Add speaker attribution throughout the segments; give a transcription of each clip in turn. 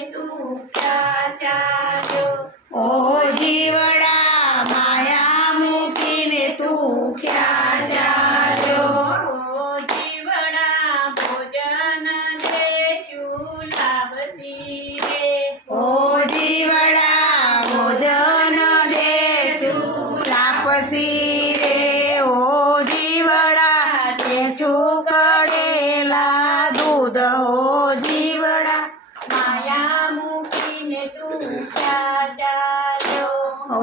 Speaker 1: તું ક્યાં ચાલ્યો
Speaker 2: ઓ જીવડા માયા મૂકીને તું ક્યાં ચાલ્યો
Speaker 1: ઓ જીવડા ભોજન દેશું લાવસી રે ઓ ઊંચા ચાલો
Speaker 2: ઓ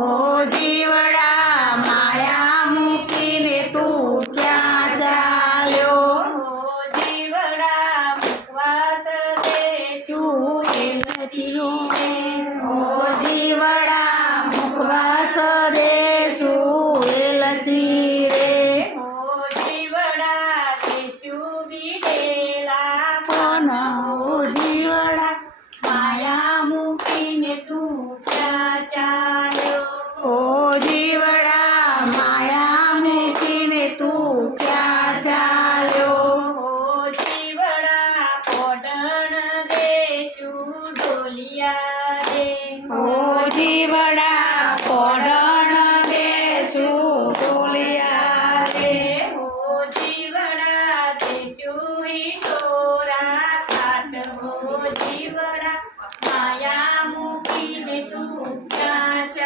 Speaker 2: જીવડા માયા મૂકીને તું ક્યાં ચાલ્યો?
Speaker 1: ઓ જીવડા મુકવાસ દે ઓ बचायो
Speaker 2: ओ जीवड़ा माया में तीने तू क्या चालो
Speaker 1: ओ जीवड़ा कोडण देशु डोलिया रे
Speaker 2: ओ जीवड़ा कोडण देशु डोलिया रे
Speaker 1: ओ जीवड़ा देशु ही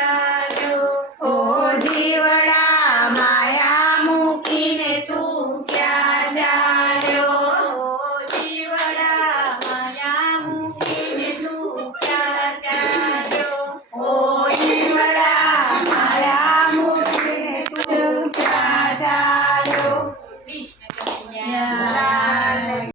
Speaker 1: Gracias.